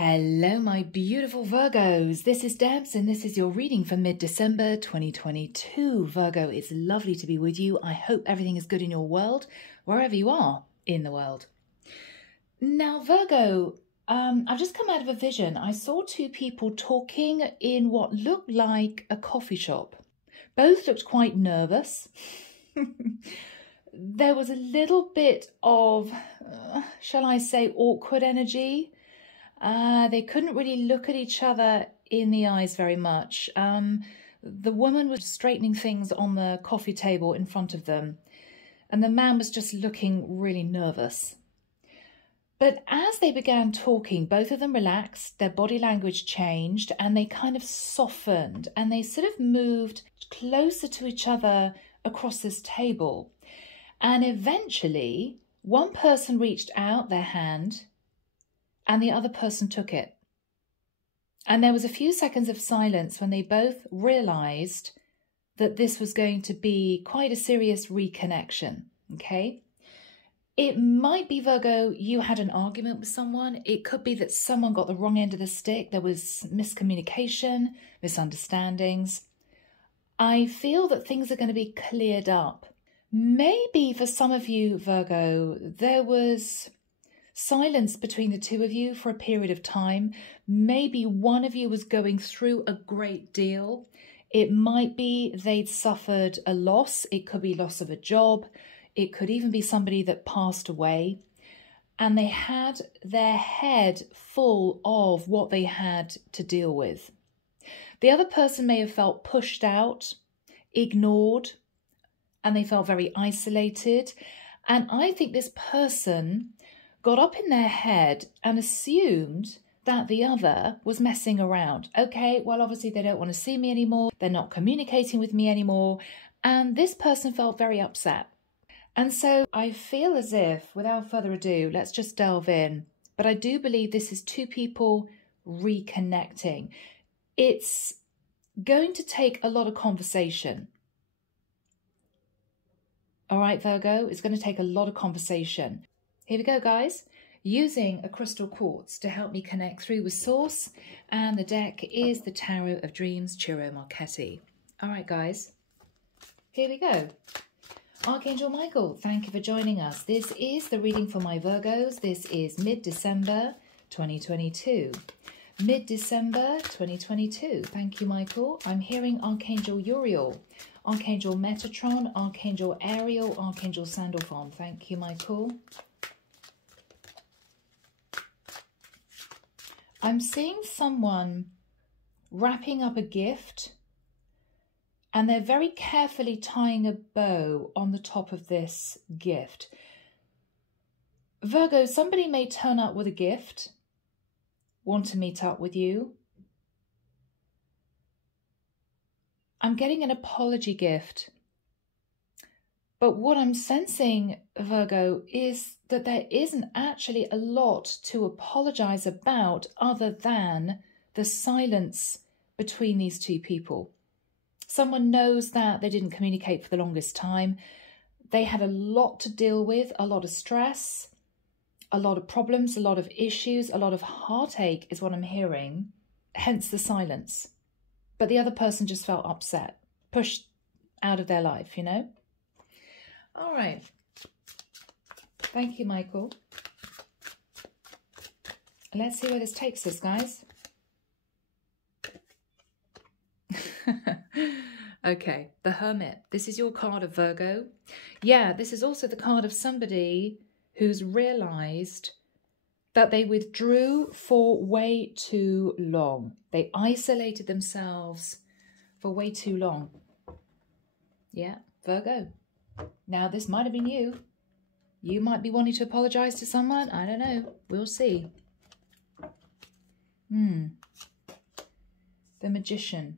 Hello, my beautiful Virgos. This is Debs, and this is your reading for mid-December 2022. Virgo, it's lovely to be with you. I hope everything is good in your world, wherever you are in the world. Now, Virgo, I've just come out of a vision. I saw two people talking in what looked like a coffee shop. Both looked quite nervous. There was a little bit of, shall I say, awkward energy. They couldn't really look at each other in the eyes very much. The woman was straightening things on the coffee table in front of them, and the man was just looking really nervous. But as they began talking, both of them relaxed, their body language changed, and they kind of softened, and they sort of moved closer to each other across this table. And eventually, one person reached out their hand, and the other person took it. And there was a few seconds of silence when they both realized that this was going to be quite a serious reconnection, okay? It might be, Virgo, you had an argument with someone. It could be that someone got the wrong end of the stick. There was miscommunication, misunderstandings. I feel that things are going to be cleared up. Maybe for some of you, Virgo, there was silence between the two of you for a period of time. Maybe one of you was going through a great deal. It might be they'd suffered a loss. It could be loss of a job. It could even be somebody that passed away. And they had their head full of what they had to deal with. The other person may have felt pushed out, ignored, and they felt very isolated. And I think this person got up in their head and assumed that the other was messing around. Okay, well, obviously they don't want to see me anymore. They're not communicating with me anymore. And this person felt very upset. And so I feel as if, without further ado, let's just delve in. But I do believe this is two people reconnecting. It's going to take a lot of conversation. All right, Virgo, it's going to take a lot of conversation. Here we go, guys. Using a crystal quartz to help me connect through with source. And the deck is the Tarot of Dreams, Ciro Marchetti. All right, guys. Here we go. Archangel Michael, thank you for joining us. This is the reading for my Virgos. This is mid-December 2022. Mid-December 2022. Thank you, Michael. I'm hearing Archangel Uriel, Archangel Metatron, Archangel Ariel, Archangel Sandalphon. Thank you, Michael. I'm seeing someone wrapping up a gift, and they're very carefully tying a bow on the top of this gift. Virgo, somebody may turn up with a gift, want to meet up with you. I'm getting an apology gift. But what I'm sensing, Virgo, is that there isn't actually a lot to apologize about other than the silence between these two people. Someone knows that they didn't communicate for the longest time. They had a lot to deal with, a lot of stress, a lot of problems, a lot of issues, a lot of heartache is what I'm hearing, hence the silence. But the other person just felt upset, pushed out of their life, you know? All right. Thank you, Michael. Let's see where this takes us, guys. Okay, the Hermit. This is your card of Virgo. Yeah, this is also the card of somebody who's realized that they withdrew for way too long. They isolated themselves for way too long. Yeah, Virgo. Now, this might have been you. You might be wanting to apologize to someone. I don't know. We'll see. The Magician.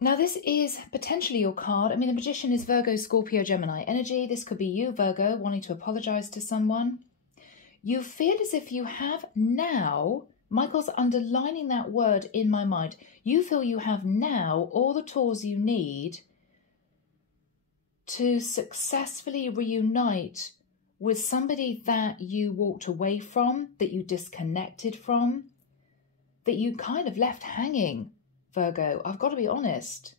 Now, this is potentially your card. I mean, the Magician is Virgo, Scorpio, Gemini energy. This could be you, Virgo, wanting to apologize to someone. You feel as if you have now, Michael's underlining that word in my mind, you feel you have now all the tools you need to successfully reunite was somebody that you walked away from, that you disconnected from, that you kind of left hanging, Virgo. I've got to be honest.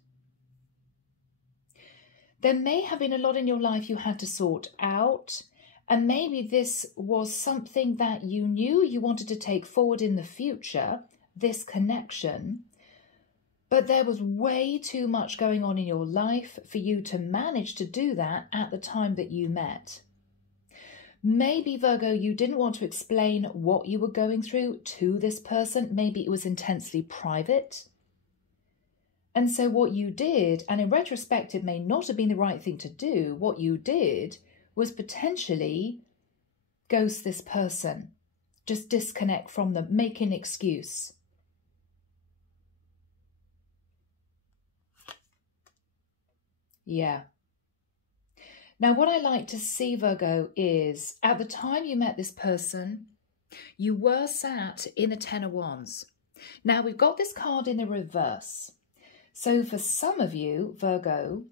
There may have been a lot in your life you had to sort out, and maybe this was something that you knew you wanted to take forward in the future, this connection, but there was way too much going on in your life for you to manage to do that at the time that you met. Maybe, Virgo, you didn't want to explain what you were going through to this person. Maybe it was intensely private. And so what you did, and in retrospect it may not have been the right thing to do, what you did was potentially ghost this person. Just disconnect from them, make an excuse. Yeah. Now, what I like to see, Virgo, is at the time you met this person, you were sat in the Ten of Wands. Now, we've got this card in the reverse. So for some of you, Virgo,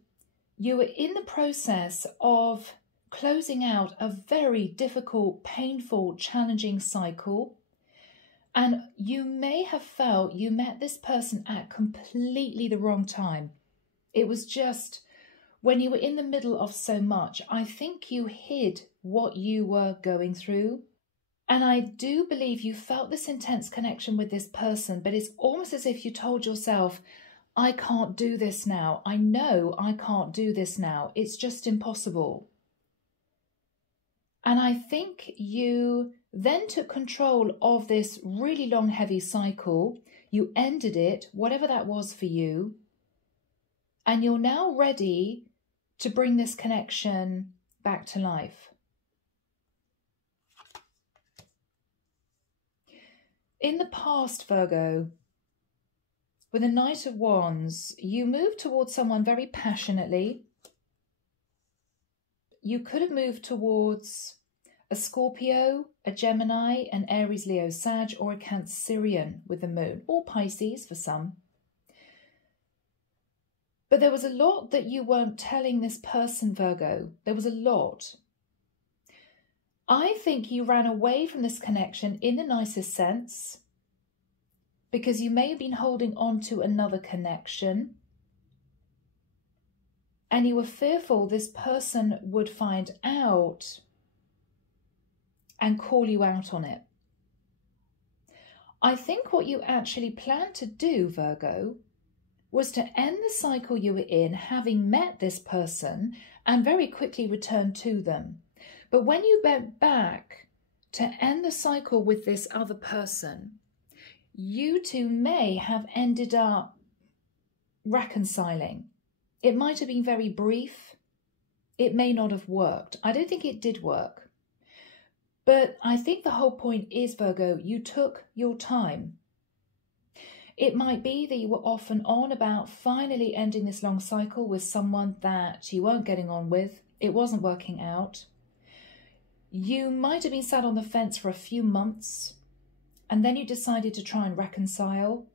you were in the process of closing out a very difficult, painful, challenging cycle. And you may have felt you met this person at completely the wrong time. It was just when you were in the middle of so much. I think you hid what you were going through. And I do believe you felt this intense connection with this person, but it's almost as if you told yourself, I can't do this now. I know I can't do this now. It's just impossible. And I think you then took control of this really long, heavy cycle. You ended it, whatever that was for you. And you're now ready to bring this connection back to life. In the past, Virgo, with the Knight of Wands, you moved towards someone very passionately. You could have moved towards a Scorpio, a Gemini, an Aries, Leo, Sag, or a Cancerian with the moon, or Pisces for some. But there was a lot that you weren't telling this person, Virgo. There was a lot. I think you ran away from this connection in the nicest sense because you may have been holding on to another connection and you were fearful this person would find out and call you out on it. I think what you actually planned to do, Virgo, was to end the cycle you were in, having met this person, and very quickly return to them. But when you went back to end the cycle with this other person, you two may have ended up reconciling. It might have been very brief. It may not have worked. I don't think it did work. But I think the whole point is, Virgo, you took your time. It might be that you were off and on about finally ending this long cycle with someone that you weren't getting on with. It wasn't working out. You might have been sat on the fence for a few months and then you decided to try and reconcile.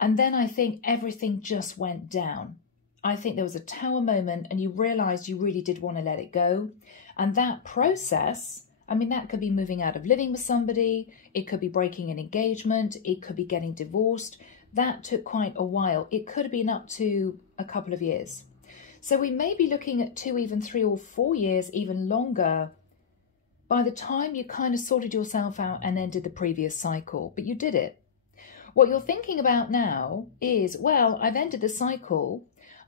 And then I think everything just went down. I think there was a tower moment and you realized you really did want to let it go. And that process, I mean, that could be moving out of living with somebody. It could be breaking an engagement. It could be getting divorced. That took quite a while. It could have been up to a couple of years. So we may be looking at 2, even 3 or 4 years, even longer, by the time you kind of sorted yourself out and ended the previous cycle. But you did it. What you're thinking about now is, well, I've ended the cycle.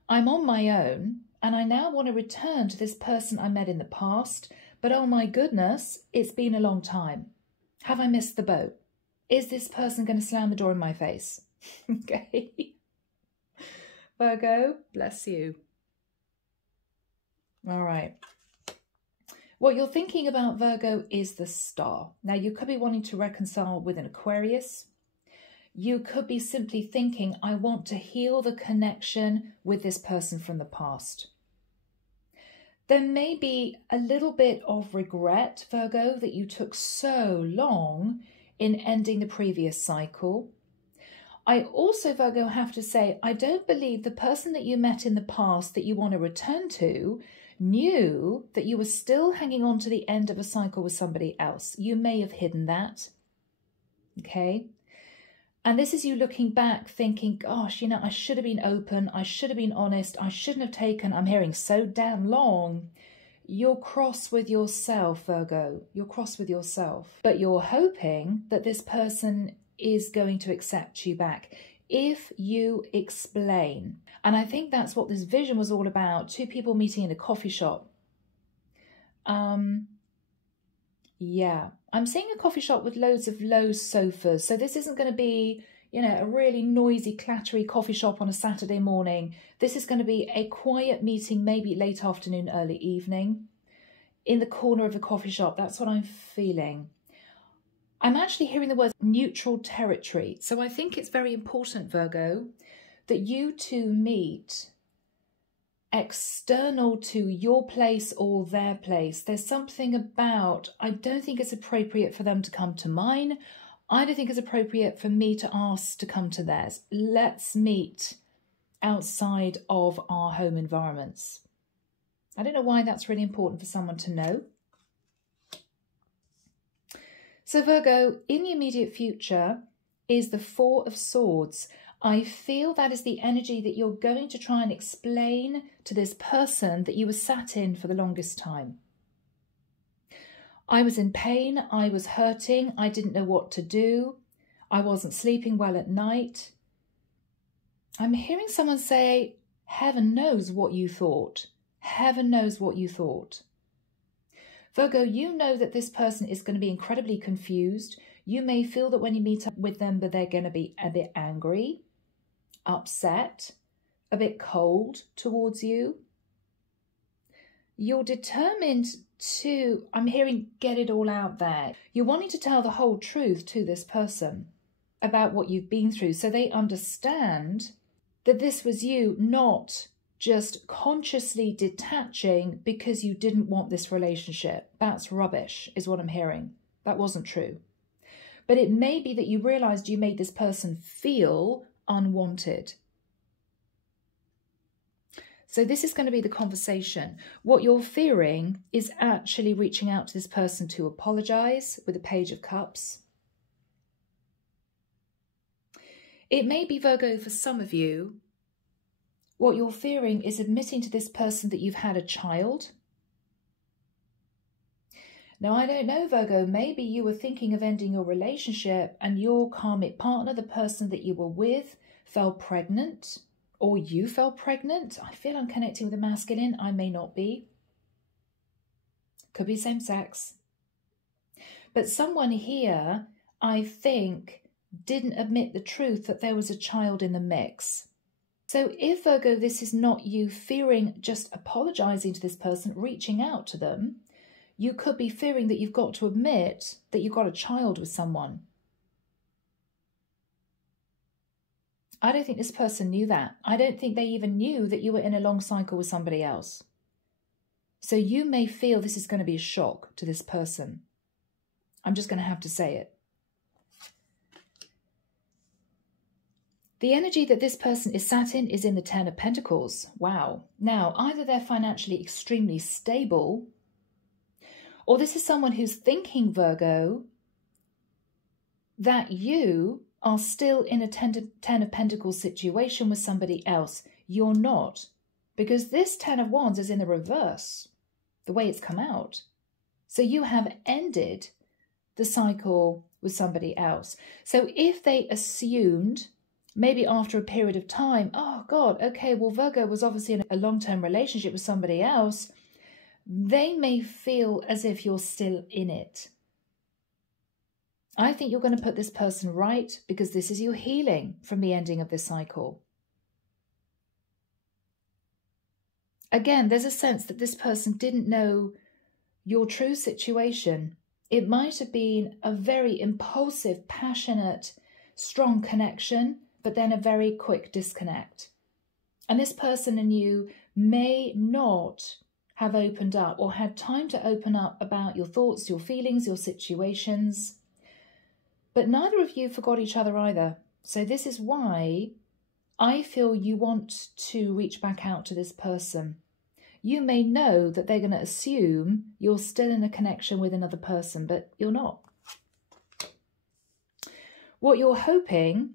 I'm on my own. And I now want to return to this person I met in the past. But oh my goodness, it's been a long time. Have I missed the boat? Is this person going to slam the door in my face? Okay. Virgo, bless you. All right. What you're thinking about, Virgo, is the star. Now, you could be wanting to reconcile with an Aquarius. You could be simply thinking, I want to heal the connection with this person from the past. There may be a little bit of regret, Virgo, that you took so long in ending the previous cycle. I also, Virgo, have to say, I don't believe the person that you met in the past that you want to return to knew that you were still hanging on to the end of a cycle with somebody else. You may have hidden that, okay? And this is you looking back thinking, gosh, you know, I should have been open. I should have been honest. I shouldn't have taken, I'm hearing, so damn long. You're cross with yourself, Virgo. You're cross with yourself. But you're hoping that this person is going to accept you back if you explain. And I think that's what this vision was all about. Two people meeting in a coffee shop. Yeah, I'm seeing a coffee shop with loads of low sofas. So this isn't going to be, you know, a really noisy, clattery coffee shop on a Saturday morning. This is going to be a quiet meeting, maybe late afternoon, early evening, in the corner of the coffee shop. That's what I'm feeling. I'm actually hearing the word neutral territory. So I think it's very important, Virgo, that you two meet external to your place or their place. There's something about, I don't think it's appropriate for them to come to mine. I don't think it's appropriate for me to ask to come to theirs. Let's meet outside of our home environments. I don't know why that's really important for someone to know. So Virgo, in the immediate future is the Four of Swords. I feel that is the energy that you're going to try and explain to this person that you were sat in for the longest time. I was in pain, I was hurting, I didn't know what to do, I wasn't sleeping well at night. I'm hearing someone say, heaven knows what you thought. Heaven knows what you thought. Virgo, you know that this person is going to be incredibly confused. You may feel that when you meet up with them, that they're going to be a bit angry, upset, a bit cold towards you. You're determined to, I'm hearing, get it all out there. You're wanting to tell the whole truth to this person about what you've been through so they understand that this was you not just consciously detaching because you didn't want this relationship. That's rubbish, is what I'm hearing. That wasn't true. But it may be that you realized you made this person feel unwanted. So this is going to be the conversation. What you're fearing is actually reaching out to this person to apologize with the Page of Cups. It may be, Virgo, for some of you, what you're fearing is admitting to this person that you've had a child. Now, I don't know, Virgo, maybe you were thinking of ending your relationship and your karmic partner, the person that you were with, fell pregnant, or you fell pregnant. I feel I'm connecting with a masculine. I may not be. Could be same sex. But someone here, I think, didn't admit the truth that there was a child in the mix. So if, Virgo, this is not you fearing just apologizing to this person, reaching out to them, you could be fearing that you've got to admit that you've got a child with someone. I don't think this person knew that. I don't think they even knew that you were in a long cycle with somebody else. So you may feel this is going to be a shock to this person. I'm just going to have to say it. The energy that this person is sat in is in the Ten of Pentacles. Wow. Now, either they're financially extremely stable, or this is someone who's thinking, Virgo, that you are still in a Ten of Pentacles situation with somebody else. You're not, because this Ten of Wands is in the reverse, the way it's come out. So you have ended the cycle with somebody else. So if they assumed, maybe after a period of time, oh God, okay, well, Virgo was obviously in a long-term relationship with somebody else, they may feel as if you're still in it. I think you're going to put this person right because this is your healing from the ending of this cycle. Again, there's a sense that this person didn't know your true situation. It might have been a very impulsive, passionate, strong connection, but then a very quick disconnect. And this person and you may not have opened up or had time to open up about your thoughts, your feelings, your situations. But neither of you forgot each other either. So this is why I feel you want to reach back out to this person. you may know that they're going to assume you're still in a connection with another person, but you're not. What you're hoping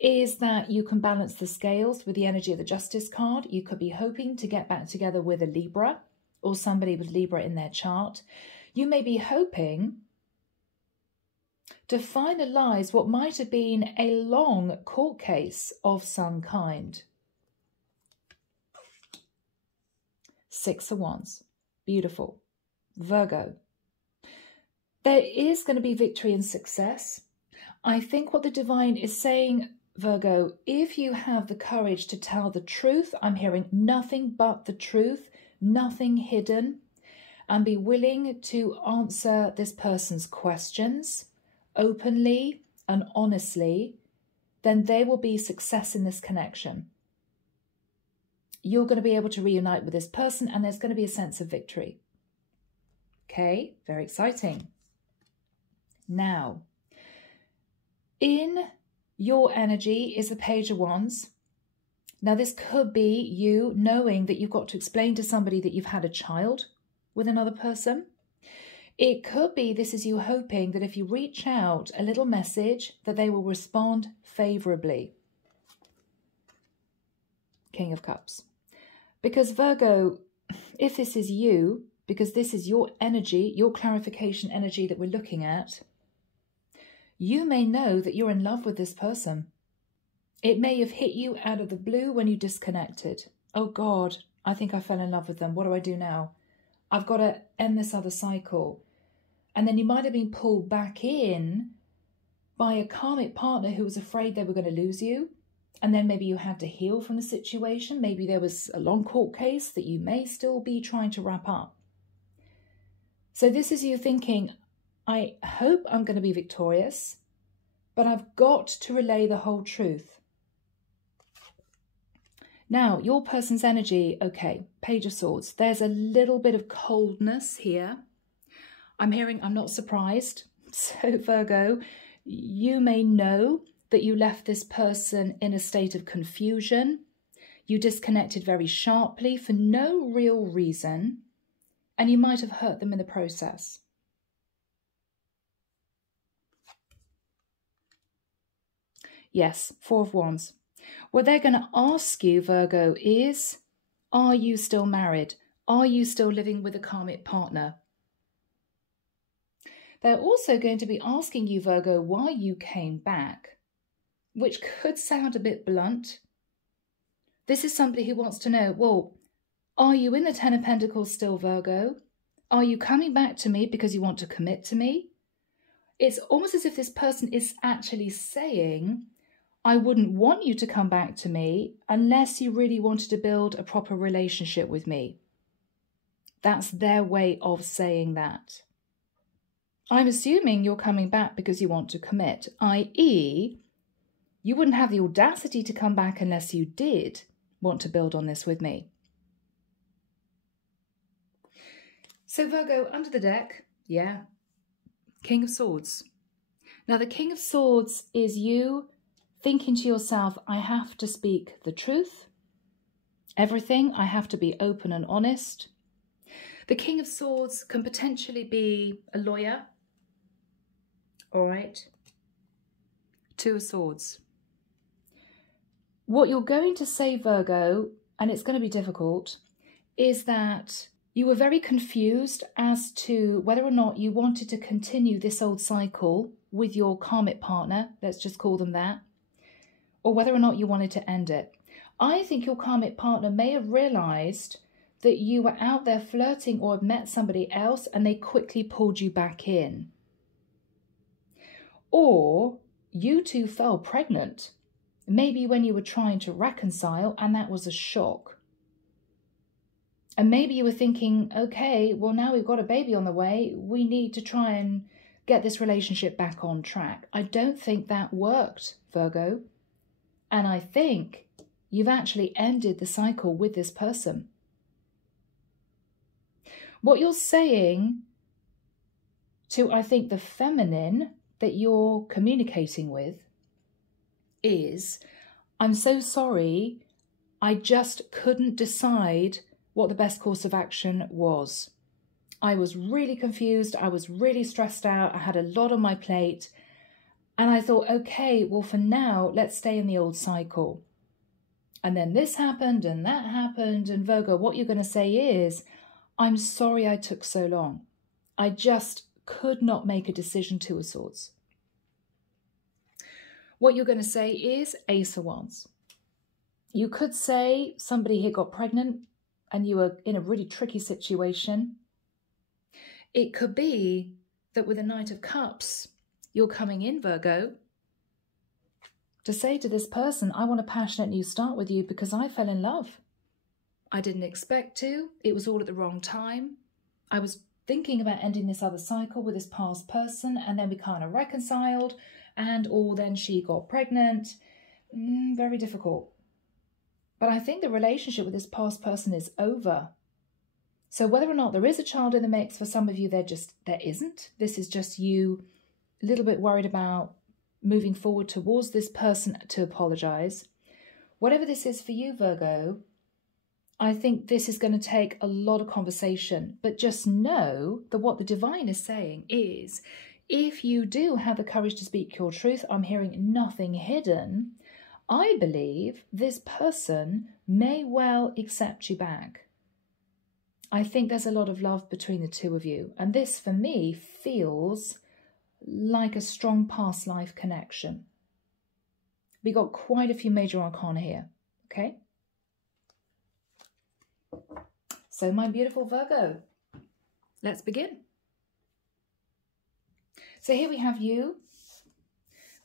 is that you can balance the scales with the energy of the Justice card. You could be hoping to get back together with a Libra or somebody with Libra in their chart. You may be hoping to finalise what might have been a long court case of some kind. 6 of Wands. Beautiful. Virgo. There is going to be victory and success. I think what the divine is saying, Virgo, if you have the courage to tell the truth, I'm hearing nothing but the truth, nothing hidden, and be willing to answer this person's questions openly and honestly, then there will be success in this connection. You're going to be able to reunite with this person and there's going to be a sense of victory. Okay, very exciting. Now, in your energy is the Page of Wands. Now, this could be you knowing that you've got to explain to somebody that you've had a child with another person. It could be this is you hoping that if you reach out a little message that they will respond favourably. King of Cups. Because Virgo, if this is you, because this is your energy, your clarification energy that we're looking at, you may know that you're in love with this person. It may have hit you out of the blue when you disconnected. Oh God, I think I fell in love with them. What do I do now? I've got to end this other cycle. And then you might have been pulled back in by a karmic partner who was afraid they were going to lose you. And then maybe you had to heal from the situation. Maybe there was a long court case that you may still be trying to wrap up. So this is you thinking, I hope I'm going to be victorious, but I've got to relay the whole truth. Now, your person's energy, okay, Page of Swords. There's a little bit of coldness here. I'm hearing, I'm not surprised. So Virgo, you may know that you left this person in a state of confusion. You disconnected very sharply for no real reason, and you might have hurt them in the process. Yes, 4 of Wands. What they're going to ask you, Virgo, is, are you still married? Are you still living with a karmic partner? They're also going to be asking you, Virgo, why you came back, which could sound a bit blunt. This is somebody who wants to know, well, are you in the 10 of Pentacles still, Virgo? Are you coming back to me because you want to commit to me? It's almost as if this person is actually saying, I wouldn't want you to come back to me unless you really wanted to build a proper relationship with me. That's their way of saying that. I'm assuming you're coming back because you want to commit, i.e., you wouldn't have the audacity to come back unless you did want to build on this with me. So Virgo, under the deck, yeah, King of Swords. Now the King of Swords is you thinking to yourself, I have to speak the truth. Everything, I have to be open and honest. The King of Swords can potentially be a lawyer. All right. 2 of Swords. What you're going to say, Virgo, and it's going to be difficult, is that you were very confused as to whether or not you wanted to continue this old cycle with your karmic partner, let's just call them that, or whether or not you wanted to end it. I think your karmic partner may have realised that you were out there flirting or had met somebody else and they quickly pulled you back in. Or you two fell pregnant, maybe when you were trying to reconcile, and that was a shock. And maybe you were thinking, okay, well, now we've got a baby on the way, we need to try and get this relationship back on track. I don't think that worked, Virgo. And I think you've actually ended the cycle with this person. What you're saying to, I think, the feminine that you're communicating with is, I'm so sorry, I just couldn't decide what the best course of action was. I was really confused. I was really stressed out. I had a lot on my plate. And I thought, okay, well, for now, let's stay in the old cycle. And then this happened and that happened. And Virgo, what you're going to say is, I'm sorry I took so long. I just could not make a decision, Two of Swords. What you're going to say is Ace of Wands. You could say somebody here got pregnant and you were in a really tricky situation. It could be that with the Knight of Cups, you're coming in, Virgo, to say to this person, I want a passionate new start with you because I fell in love. I didn't expect to. It was all at the wrong time. I was thinking about ending this other cycle with this past person, and then we kind of reconciled, then she got pregnant. Very difficult. But I think the relationship with this past person is over. So whether or not there is a child in the mix, for some of you, there isn't. This is just you a little bit worried about moving forward towards this person to apologize. Whatever this is for you, Virgo, I think this is going to take a lot of conversation. But just know that what the divine is saying is, if you do have the courage to speak your truth, I'm hearing nothing hidden, I believe this person may well accept you back. I think there's a lot of love between the two of you. And this, for me, feels like a strong past life connection. We got quite a few major arcana here, okay? So my beautiful Virgo, let's begin. So here we have you,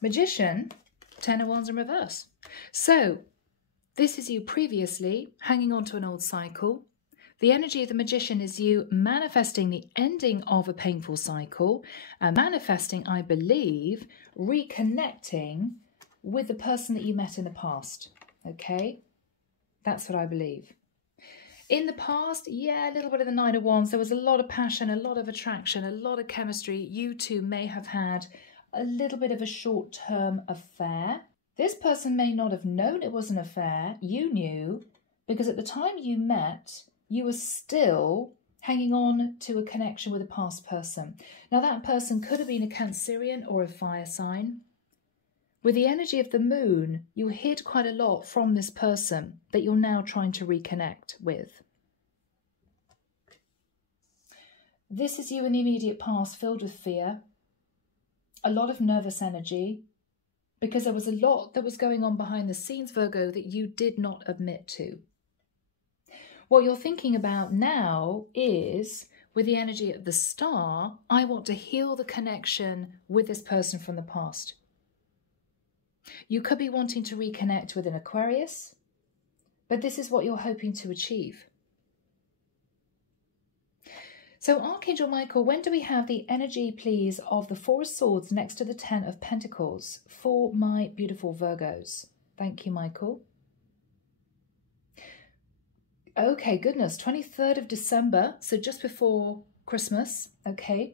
Magician, Ten of Wands in reverse. So this is you previously hanging on to an old cycle. The energy of the Magician is you manifesting the ending of a painful cycle and manifesting, I believe, reconnecting with the person that you met in the past. Okay? That's what I believe. In the past, yeah, a little bit of the Nine of Wands. There was a lot of passion, a lot of attraction, a lot of chemistry. You two may have had a little bit of a short-term affair. This person may not have known it was an affair. You knew, because at the time you met, you were still hanging on to a connection with a past person. Now, that person could have been a Cancerian or a fire sign. With the energy of the moon, you hid quite a lot from this person that you're now trying to reconnect with. This is you in the immediate past, filled with fear, a lot of nervous energy, because there was a lot that was going on behind the scenes, Virgo, that you did not admit to. What you're thinking about now is, with the energy of the Star, I want to heal the connection with this person from the past. You could be wanting to reconnect with an Aquarius, but this is what you're hoping to achieve. So Archangel Michael, when do we have the energy, please, of the Four of Swords next to the Ten of Pentacles for my beautiful Virgos? Thank you, Michael. Okay, goodness, 23rd of December, so just before Christmas, okay.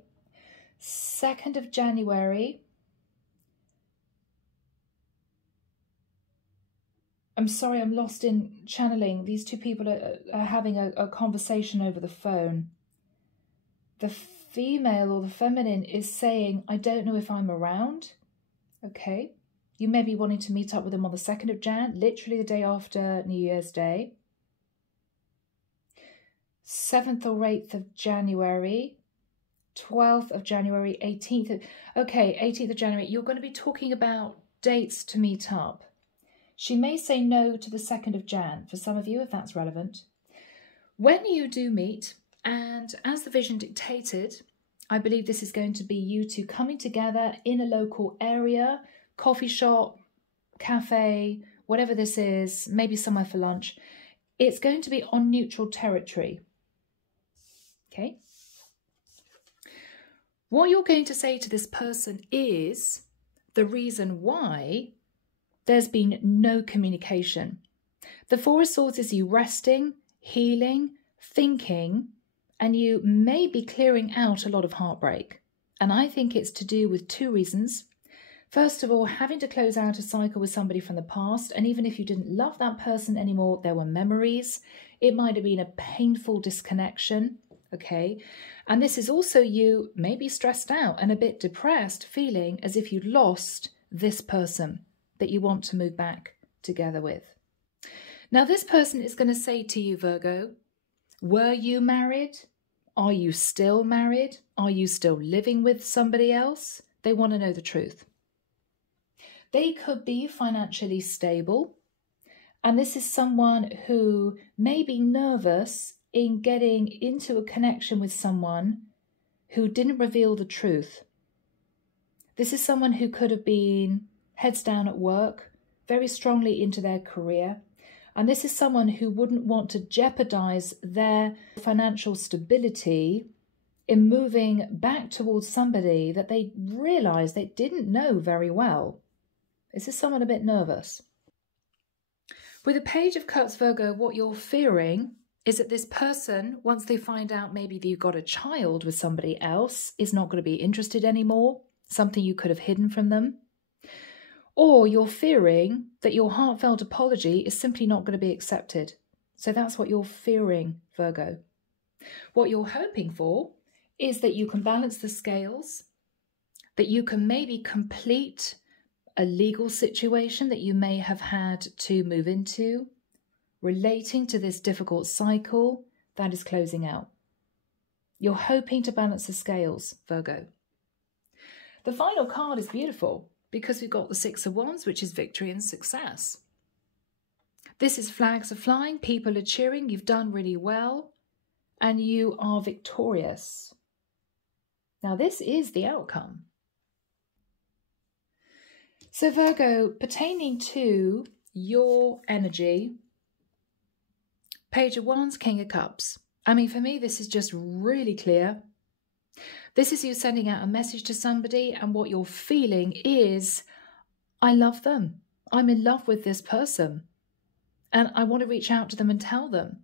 2nd of January. I'm sorry, I'm lost in channeling. These two people are having a conversation over the phone. The female or the feminine is saying, I don't know if I'm around. Okay. You may be wanting to meet up with them on the 2nd of Jan, literally the day after New Year's Day. 7th or 8th of January, 12th of January, 18th. Okay, 18th of January. You're going to be talking about dates to meet up. She may say no to the 2nd of Jan, for some of you, if that's relevant. When you do meet, and as the vision dictated, I believe this is going to be you two coming together in a local area, coffee shop, cafe, whatever this is, maybe somewhere for lunch. It's going to be on neutral territory. Okay? What you're going to say to this person is the reason why there's been no communication. The Four of Swords is you resting, healing, thinking, and you may be clearing out a lot of heartbreak. And I think it's to do with two reasons. First of all, having to close out a cycle with somebody from the past, and even if you didn't love that person anymore, there were memories. It might have been a painful disconnection, okay? And this is also you maybe stressed out and a bit depressed, feeling as if you'd lost this person that you want to move back together with. Now, this person is going to say to you, Virgo, were you married? Are you still married? Are you still living with somebody else? They want to know the truth. They could be financially stable, and this is someone who may be nervous in getting into a connection with someone who didn't reveal the truth. This is someone who could have been heads down at work, very strongly into their career, and this is someone who wouldn't want to jeopardize their financial stability in moving back towards somebody that they realized they didn't know very well. This is someone a bit nervous. With the Page of Cups, Virgo, what you're fearing is that this person, once they find out maybe that you've got a child with somebody else, is not going to be interested anymore, something you could have hidden from them. Or you're fearing that your heartfelt apology is simply not going to be accepted. So that's what you're fearing, Virgo. What you're hoping for is that you can balance the scales, that you can maybe complete a legal situation that you may have had to move into, relating to this difficult cycle that is closing out. You're hoping to balance the scales, Virgo. The final card is beautiful because we've got the Six of Wands, which is victory and success. This is flags are flying, people are cheering, you've done really well, and you are victorious. Now, this is the outcome. So, Virgo, pertaining to your energy, Page of Wands, King of Cups. I mean, for me, this is just really clear. This is you sending out a message to somebody, and what you're feeling is, I love them. I'm in love with this person. And I want to reach out to them and tell them.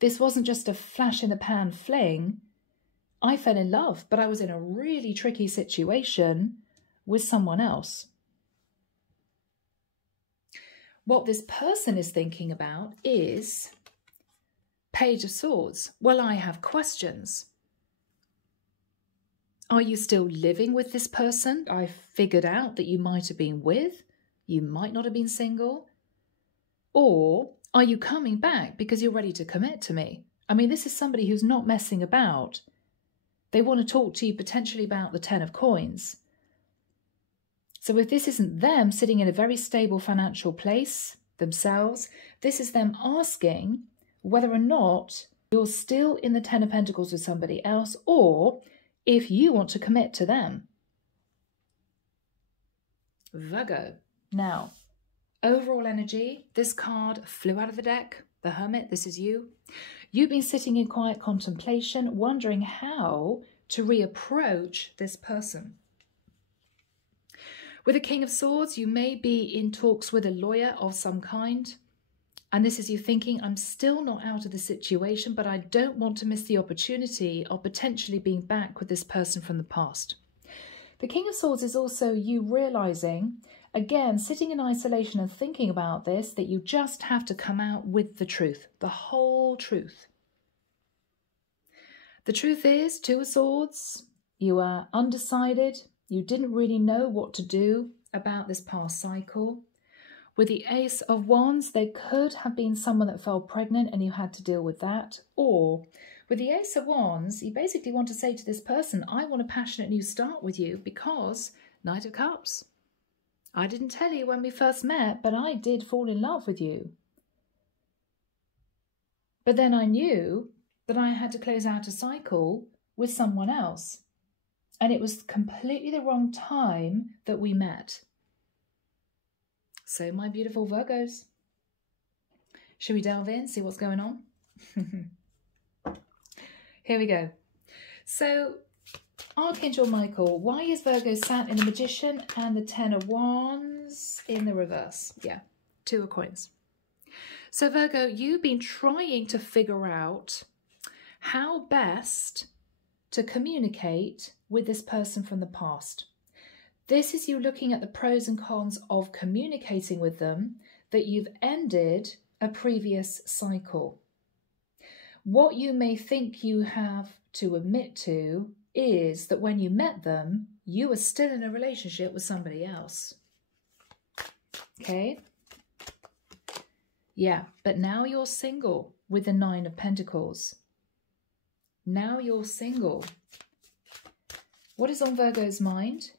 This wasn't just a flash in the pan fling. I fell in love, but I was in a really tricky situation with someone else. What this person is thinking about is Page of Swords. Well, I have questions. Are you still living with this person I figured out that you might have been with? You might not have been single. Or are you coming back because you're ready to commit to me? I mean, this is somebody who's not messing about. They want to talk to you potentially about the 10 of coins. So if this isn't them sitting in a very stable financial place themselves, this is them asking whether or not you're still in the 10 of Pentacles with somebody else, or if you want to commit to them. Virgo. Now, overall energy, this card flew out of the deck. The Hermit, this is you. You've been sitting in quiet contemplation, wondering how to reapproach this person. With the King of Swords, you may be in talks with a lawyer of some kind. And this is you thinking, I'm still not out of the situation, but I don't want to miss the opportunity of potentially being back with this person from the past. The King of Swords is also you realizing, again, sitting in isolation and thinking about this, that you just have to come out with the truth, the whole truth. The truth is, Two of Swords, you are undecided. You didn't really know what to do about this past cycle. With the Ace of Wands, there could have been someone that fell pregnant and you had to deal with that. Or with the Ace of Wands, you basically want to say to this person, I want a passionate new start with you because Knight of Cups. I didn't tell you when we first met, but I did fall in love with you. But then I knew that I had to close out a cycle with someone else. And it was completely the wrong time that we met. So, my beautiful Virgos, should we delve in, see what's going on? Here we go. So, Archangel Michael, why is Virgo sat in the Magician and the 10 of Wands in the reverse? Yeah, 2 of coins. So, Virgo, you've been trying to figure out how best to communicate with this person from the past. This is you looking at the pros and cons of communicating with them, that you've ended a previous cycle. What you may think you have to admit to is that when you met them, you were still in a relationship with somebody else. Okay? Yeah, but now you're single with the 9 of Pentacles. Now you're single. What is on Virgo's mind?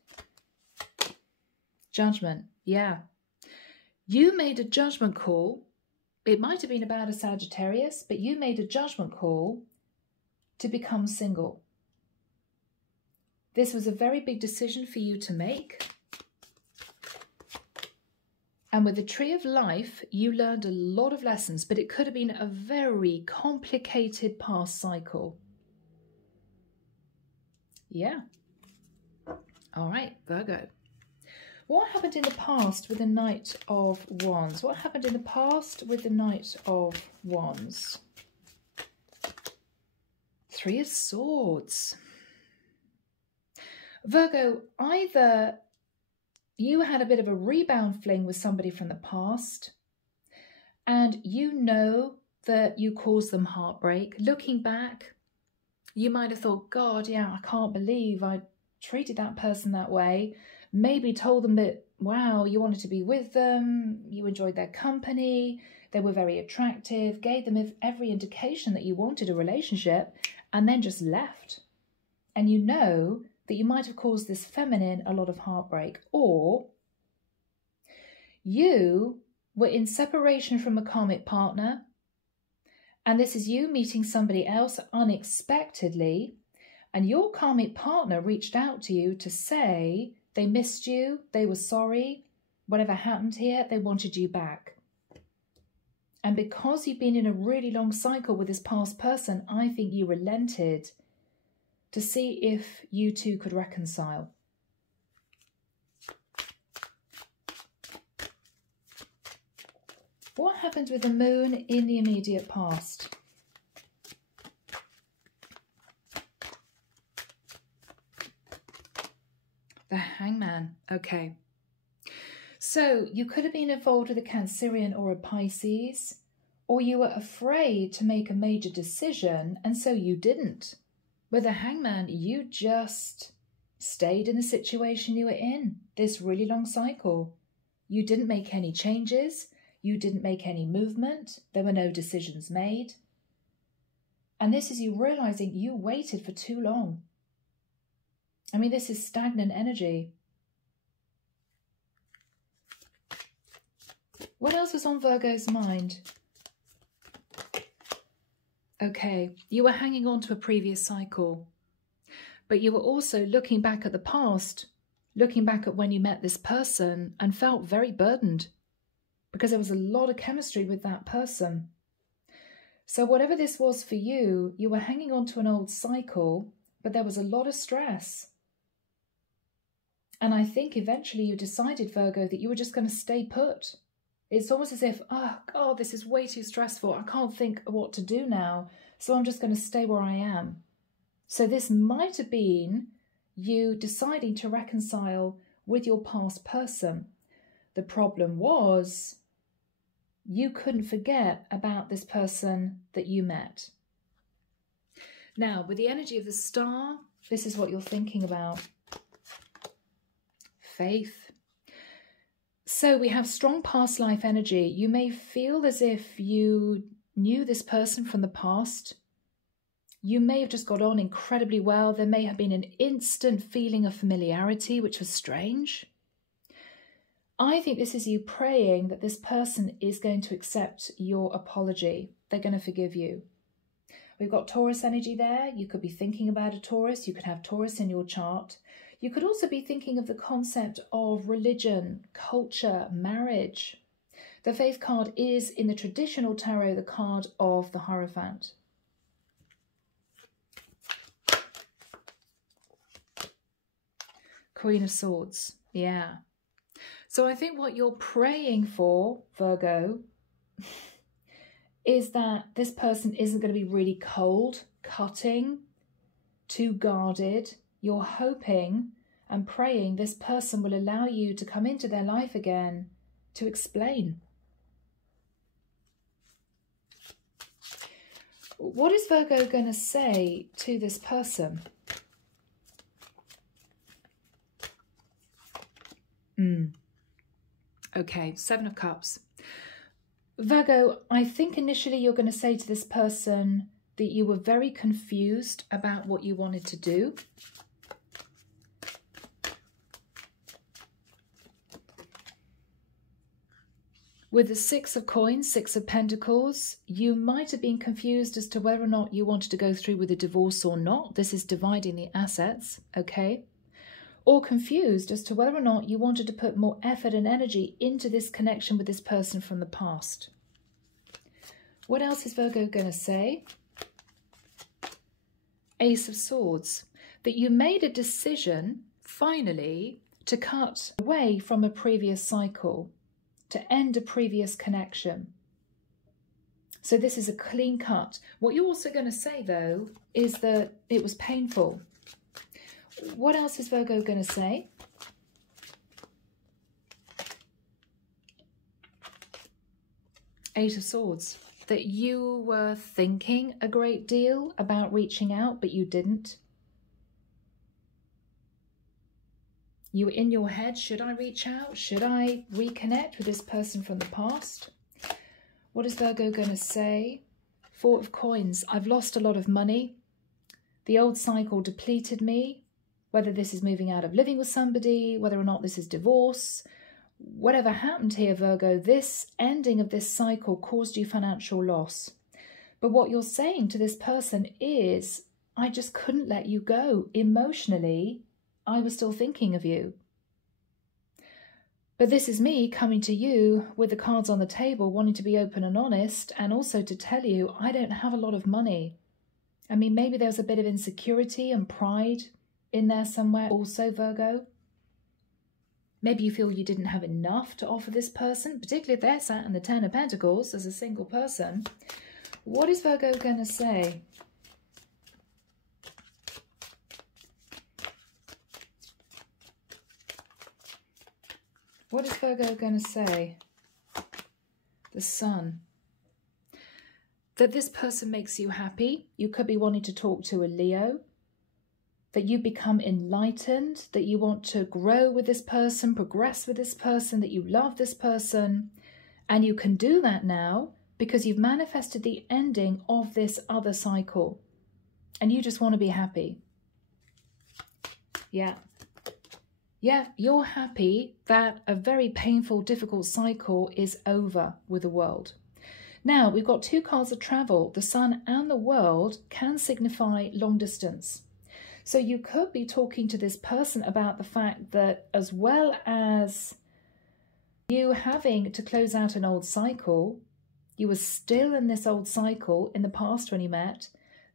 Judgment. Yeah. You made a judgment call. It might have been about a Sagittarius, but you made a judgment call to become single. This was a very big decision for you to make. And with the Tree of Life, you learned a lot of lessons, but it could have been a very complicated past cycle. Yeah. All right, Virgo. What happened in the past with the Knight of Wands? What happened in the past with the Knight of Wands? 3 of Swords. Virgo, either you had a bit of a rebound fling with somebody from the past and you know that you caused them heartbreak. Looking back, you might have thought, God, yeah, I can't believe I treated that person that way. Maybe told them that, wow, you wanted to be with them, you enjoyed their company, they were very attractive, gave them every indication that you wanted a relationship, and then just left. And you know that you might have caused this feminine a lot of heartbreak. Or you were in separation from a karmic partner, and this is you meeting somebody else unexpectedly, and your karmic partner reached out to you to say they missed you, they were sorry, whatever happened here, they wanted you back. And because you've been in a really long cycle with this past person, I think you relented to see if you two could reconcile. What happened with the moon in the immediate past? The Hangman. Okay. So you could have been involved with a Cancerian or a Pisces, or you were afraid to make a major decision, and so you didn't. With the Hangman, you just stayed in the situation you were in, this really long cycle. You didn't make any changes. You didn't make any movement. There were no decisions made. And this is you realizing you waited for too long. I mean, this is stagnant energy. What else was on Virgo's mind? Okay, you were hanging on to a previous cycle, but you were also looking back at the past, looking back at when you met this person and felt very burdened because there was a lot of chemistry with that person. So whatever this was for you, you were hanging on to an old cycle, but there was a lot of stress. And I think eventually you decided, Virgo, that you were just going to stay put. It's almost as if, oh, God, this is way too stressful. I can't think of what to do now, so I'm just going to stay where I am. So this might have been you deciding to reconcile with your past person. The problem was you couldn't forget about this person that you met. Now, with the energy of the star, this is what you're thinking about. Faith. So we have strong past life energy. You may feel as if you knew this person from the past. You may have just got on incredibly well. There may have been an instant feeling of familiarity, which was strange. I think this is you praying that this person is going to accept your apology. They're going to forgive you. We've got Taurus energy there. You could be thinking about a Taurus. You could have Taurus in your chart. You could also be thinking of the concept of religion, culture, marriage. The Faith card is, in the traditional tarot, the card of the Hierophant. Queen of Swords, yeah. So I think what you're praying for, Virgo, is that this person isn't going to be really cold, cutting, too guarded. You're hoping and praying this person will allow you to come into their life again to explain. What is Virgo going to say to this person? Okay, Seven of Cups. Virgo, I think initially you're going to say to this person that you were very confused about what you wanted to do. With the Six of Coins, Six of Pentacles, you might have been confused as to whether or not you wanted to go through with a divorce or not. This is dividing the assets, okay? Or confused as to whether or not you wanted to put more effort and energy into this connection with this person from the past. What else is Virgo going to say? Ace of Swords. That you made a decision, finally, to cut away from a previous cycle, to end a previous connection. So this is a clean cut. What you're also going to say, though, is that it was painful. What else is Virgo going to say? Eight of Swords. That you were thinking a great deal about reaching out, but you didn't. You were in your head, should I reach out? Should I reconnect with this person from the past? What is Virgo going to say? Four of Coins. I've lost a lot of money. The old cycle depleted me. Whether this is moving out of living with somebody, whether or not this is divorce, whatever happened here, Virgo, this ending of this cycle caused you financial loss. But what you're saying to this person is, I just couldn't let you go. Emotionally, I was still thinking of you. But this is me coming to you with the cards on the table, wanting to be open and honest, and also to tell you I don't have a lot of money. I mean, maybe there's a bit of insecurity and pride in there somewhere also, Virgo. Maybe you feel you didn't have enough to offer this person, particularly if they're sat in the Ten of Pentacles as a single person. What is Virgo going to say? What is Virgo going to say? The Sun. That this person makes you happy. You could be wanting to talk to a Leo. That you become enlightened, that you want to grow with this person, progress with this person, that you love this person. And you can do that now because you've manifested the ending of this other cycle. And you just want to be happy. Yeah. Yeah, you're happy that a very painful, difficult cycle is over with the world. Now, we've got two cards of travel. The Sun and the World can signify long distance. So you could be talking to this person about the fact that as well as you having to close out an old cycle, you were still in this old cycle in the past when you met,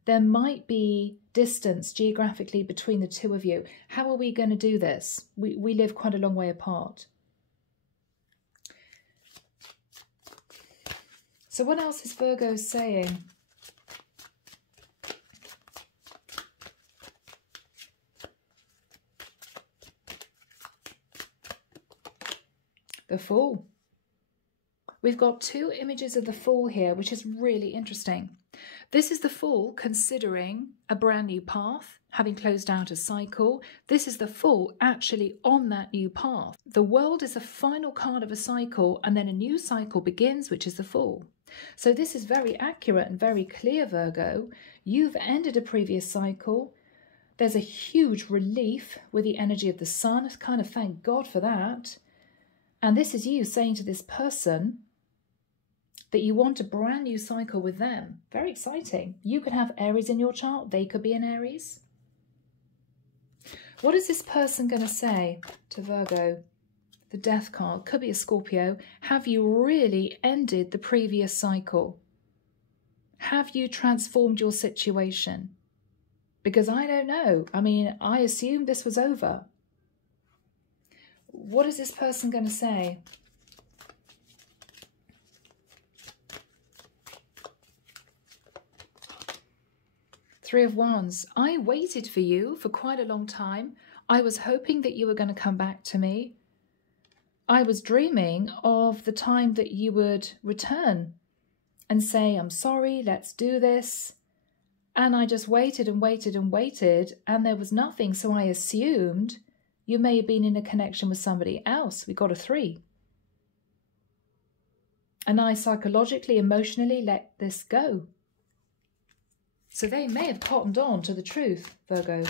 there might be distance geographically between the two of you. How are we going to do this? We live quite a long way apart. So what else is Virgo saying? The Fool. We've got two images of the Fool here, which is really interesting. This is the Fool considering a brand new path, having closed out a cycle. This is the Fool actually on that new path. The World is the final card of a cycle, and then a new cycle begins, which is the Fool. So this is very accurate and very clear, Virgo. You've ended a previous cycle. There's a huge relief with the energy of the Sun. Kind of thank God for that. And this is you saying to this person that you want a brand new cycle with them. Very exciting. You could have Aries in your chart. They could be an Aries. What is this person going to say to Virgo? The Death card. Could be a Scorpio. Have you really ended the previous cycle? Have you transformed your situation? Because I don't know. I mean, I assumed this was over. What is this person going to say? Three of Wands. I waited for you for quite a long time. I was hoping that you were going to come back to me. I was dreaming of the time that you would return and say, I'm sorry, let's do this. And I just waited and waited and waited, and there was nothing. So I assumed you may have been in a connection with somebody else. We got a 3. And I psychologically, emotionally let this go. So they may have cottoned on to the truth, Virgo.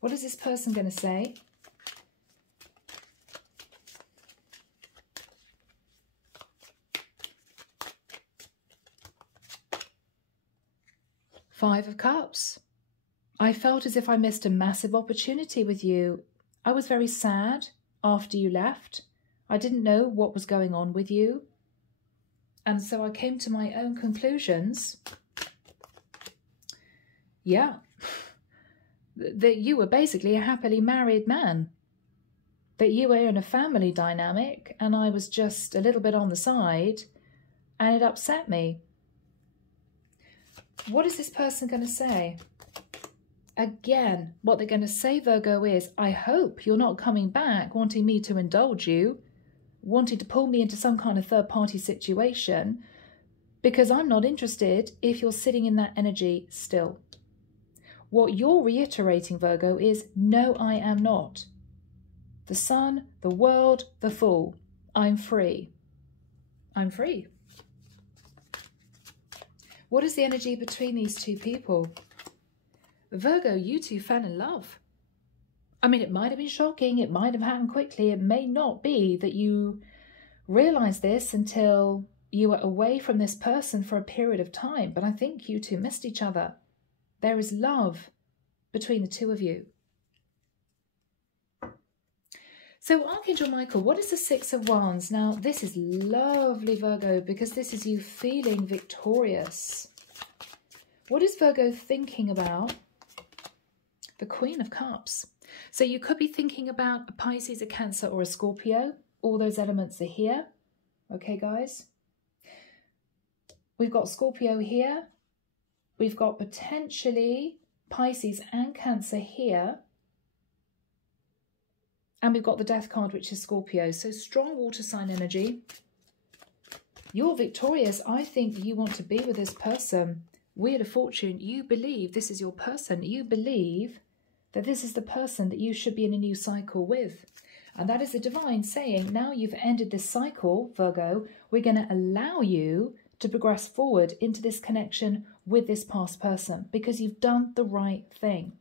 What is this person going to say? Five of Cups. I felt as if I missed a massive opportunity with you. I was very sad after you left. I didn't know what was going on with you. And so I came to my own conclusions. Yeah. That you were basically a happily married man. That you were in a family dynamic and I was just a little bit on the side and it upset me. What is this person going to say? Again, what they're going to say, Virgo, is, I hope you're not coming back wanting me to indulge you, wanting to pull me into some kind of third-party situation, because I'm not interested if you're sitting in that energy still. What you're reiterating, Virgo, is, no, I am not. The sun, the world, the fool. I'm free. I'm free. What is the energy between these two people? Virgo, you two fell in love. I mean, it might have been shocking. It might have happened quickly. It may not be that you realized this until you were away from this person for a period of time. But I think you two missed each other. There is love between the two of you. So Archangel Michael, what is the Six of Wands? Now, this is lovely, Virgo, because this is you feeling victorious. What is Virgo thinking about? The Queen of Cups. So you could be thinking about a Pisces, a Cancer, or a Scorpio. All those elements are here. Okay, guys? We've got Scorpio here. We've got potentially Pisces and Cancer here. And we've got the Death card, which is Scorpio. So strong water sign energy. You're victorious. I think you want to be with this person. Wheel of Fortune. You believe this is your person. You believe that this is the person that you should be in a new cycle with. And that is the divine saying, now you've ended this cycle, Virgo, we're going to allow you to progress forward into this connection with this past person because you've done the right thing.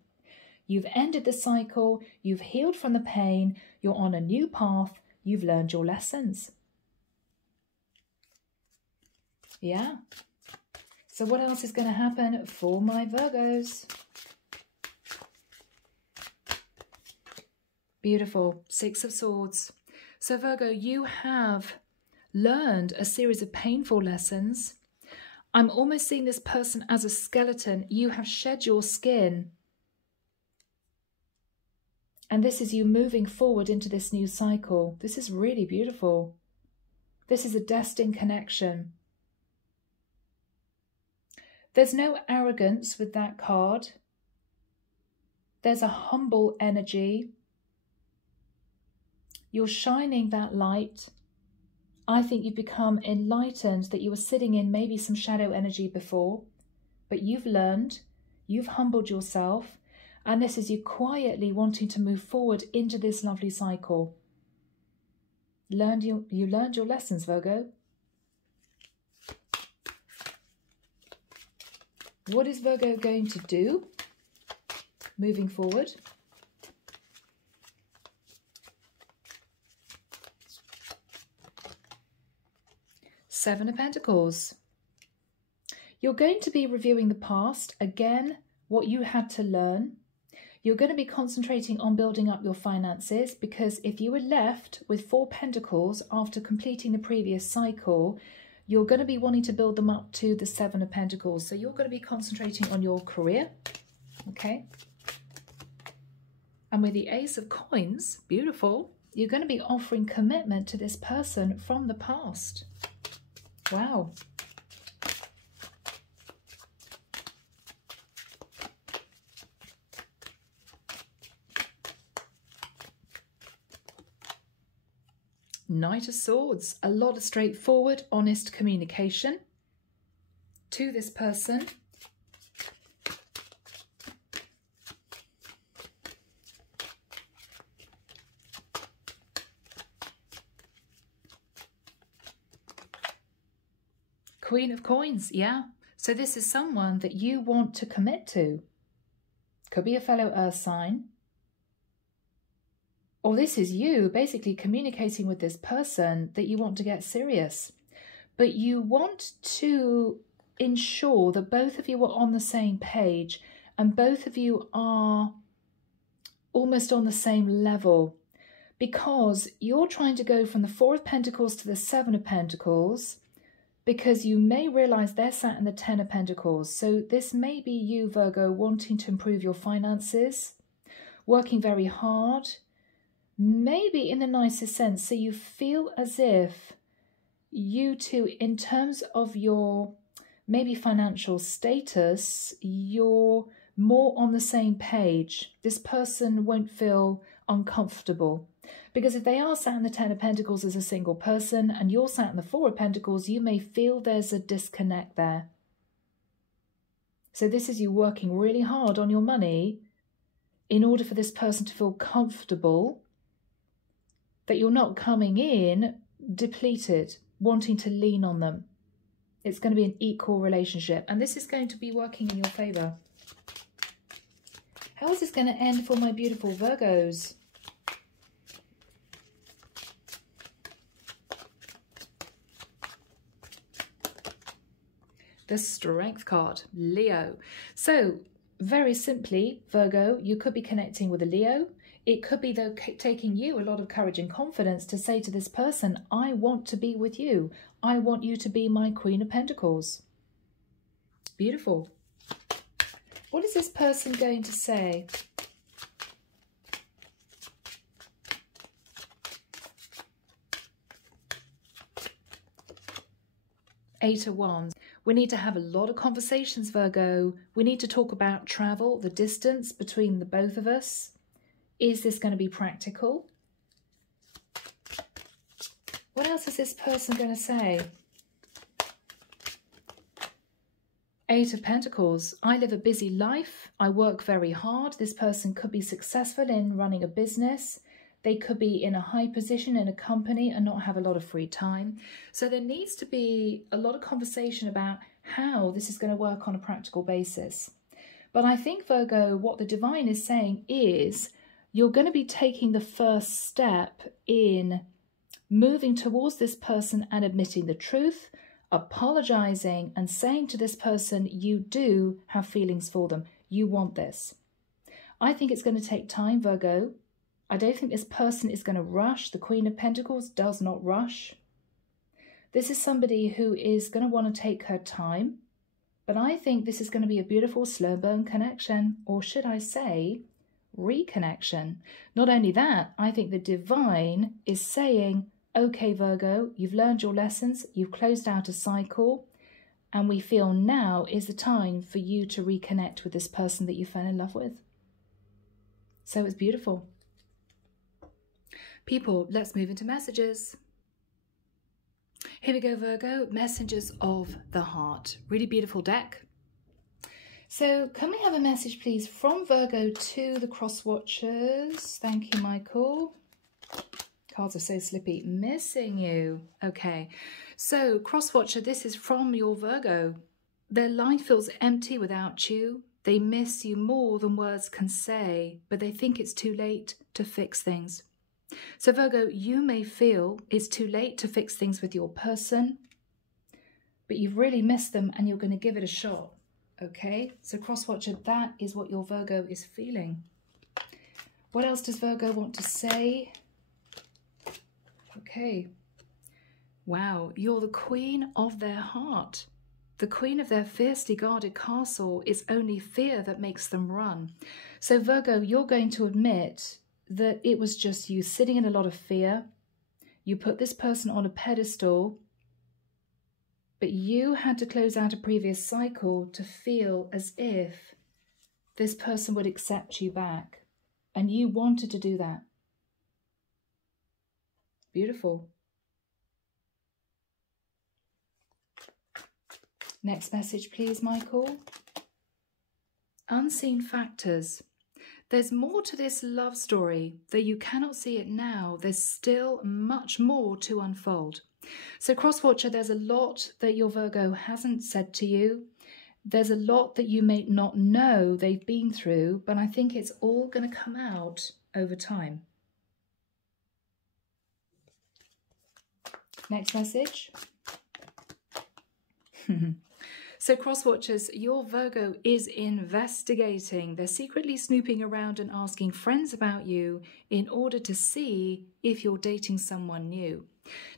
You've ended the cycle, you've healed from the pain, you're on a new path, you've learned your lessons. Yeah. So what else is going to happen for my Virgos? Beautiful. Six of Swords. So Virgo, you have learned a series of painful lessons. I'm almost seeing this person as a skeleton. You have shed your skin. And this is you moving forward into this new cycle. This is really beautiful. This is a destined connection. There's no arrogance with that card. There's a humble energy. You're shining that light. I think you've become enlightened, that you were sitting in maybe some shadow energy before, but you've learned, you've humbled yourself, and this is you quietly wanting to move forward into this lovely cycle. You learned your lessons, Virgo. What is Virgo going to do moving forward? Seven of Pentacles. You're going to be reviewing the past. Again, what you had to learn. You're going to be concentrating on building up your finances, because if you were left with Four Pentacles after completing the previous cycle, you're going to be wanting to build them up to the Seven of Pentacles. So you're going to be concentrating on your career. Okay. And with the Ace of Coins, beautiful, you're going to be offering commitment to this person from the past. Wow. Knight of Swords, a lot of straightforward, honest communication to this person. Queen of Coins, yeah. So this is someone that you want to commit to. Could be a fellow earth sign. Or this is you basically communicating with this person that you want to get serious. But you want to ensure that both of you are on the same page and both of you are almost on the same level, because you're trying to go from the Four of Pentacles to the Seven of Pentacles, because you may realize they're sat in the Ten of Pentacles. So this may be you, Virgo, wanting to improve your finances, working very hard, maybe in the nicest sense. So you feel as if you two, in terms of your maybe financial status, you're more on the same page. This person won't feel uncomfortable. Because if they are sat in the Ten of Pentacles as a single person and you're sat in the Four of Pentacles, you may feel there's a disconnect there. So this is you working really hard on your money in order for this person to feel comfortable that you're not coming in depleted, wanting to lean on them. It's going to be an equal relationship, and this is going to be working in your favour. How is this going to end for my beautiful Virgos? The Strength card, Leo. So very simply, Virgo, you could be connecting with a Leo. It could be, though, taking you a lot of courage and confidence to say to this person, I want to be with you. I want you to be my Queen of Pentacles. Beautiful. What is this person going to say? Eight of Wands. We need to have a lot of conversations, Virgo. We need to talk about travel, the distance between the both of us. Is this going to be practical? What else is this person going to say? Eight of Pentacles. I live a busy life. I work very hard. This person could be successful in running a business. They could be in a high position in a company and not have a lot of free time. So there needs to be a lot of conversation about how this is going to work on a practical basis. But I think, Virgo, what the divine is saying is you're going to be taking the first step in moving towards this person and admitting the truth, apologizing and saying to this person, you do have feelings for them. You want this. I think it's going to take time, Virgo. I don't think this person is going to rush. The Queen of Pentacles does not rush. This is somebody who is going to want to take her time. But I think this is going to be a beautiful slow burn connection. Or should I say, reconnection. Not only that, I think the divine is saying, okay, Virgo, you've learned your lessons. You've closed out a cycle. And we feel now is the time for you to reconnect with this person that you fell in love with. So it's beautiful. People, let's move into messages. Here we go, Virgo. Messengers of the Heart. Really beautiful deck. So can we have a message, please, from Virgo to the cross watchers? Thank you, Michael. Cards are so slippy. Missing you. Okay. So, cross watcher, this is from your Virgo. Their life feels empty without you. They miss you more than words can say, but they think it's too late to fix things. So Virgo, you may feel it's too late to fix things with your person, but you've really missed them and you're going to give it a shot. Okay, so crosswatcher, that is what your Virgo is feeling. What else does Virgo want to say? Okay. Wow, you're the queen of their heart. The queen of their fiercely guarded castle. Is only fear that makes them run. So Virgo, you're going to admit that it was just you sitting in a lot of fear. You put this person on a pedestal, but you had to close out a previous cycle to feel as if this person would accept you back. And you wanted to do that. Beautiful. Next message, please, Michael. Unseen factors. There's more to this love story, though you cannot see it now. There's still much more to unfold. So Crosswatcher, there's a lot that your Virgo hasn't said to you. There's a lot that you may not know they've been through, but I think it's all going to come out over time. Next message. So Crosswatchers, your Virgo is investigating. They're secretly snooping around and asking friends about you in order to see if you're dating someone new.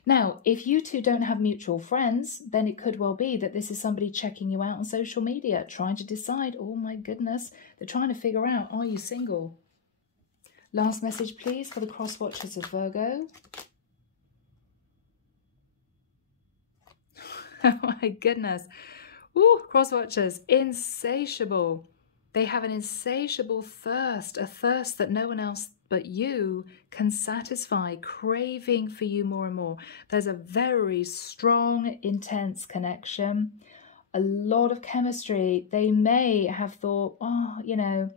Now, if you two don't have mutual friends, then it could well be that this is somebody checking you out on social media, trying to decide, oh my goodness, they're trying to figure out, are you single? Last message, please, for the Crosswatchers of Virgo. Oh my goodness. Ooh, Crosswatchers, insatiable. They have an insatiable thirst, a thirst that no one else but you can satisfy, craving for you more and more. There's a very strong, intense connection, a lot of chemistry. They may have thought, oh, you know,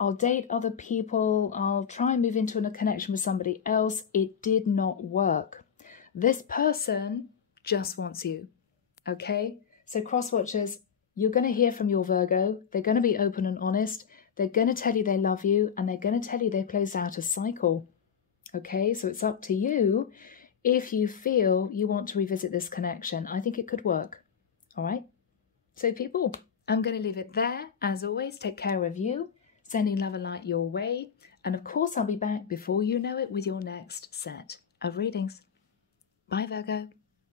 I'll date other people, I'll try and move into a connection with somebody else. It did not work. This person just wants you, okay? So Crosswatchers, you're going to hear from your Virgo. They're going to be open and honest. They're going to tell you they love you, and they're going to tell you they've closed out a cycle. Okay, so it's up to you if you feel you want to revisit this connection. I think it could work. All right? So people, I'm going to leave it there. As always, take care of you, sending love and light your way. And of course, I'll be back before you know it with your next set of readings. Bye, Virgo.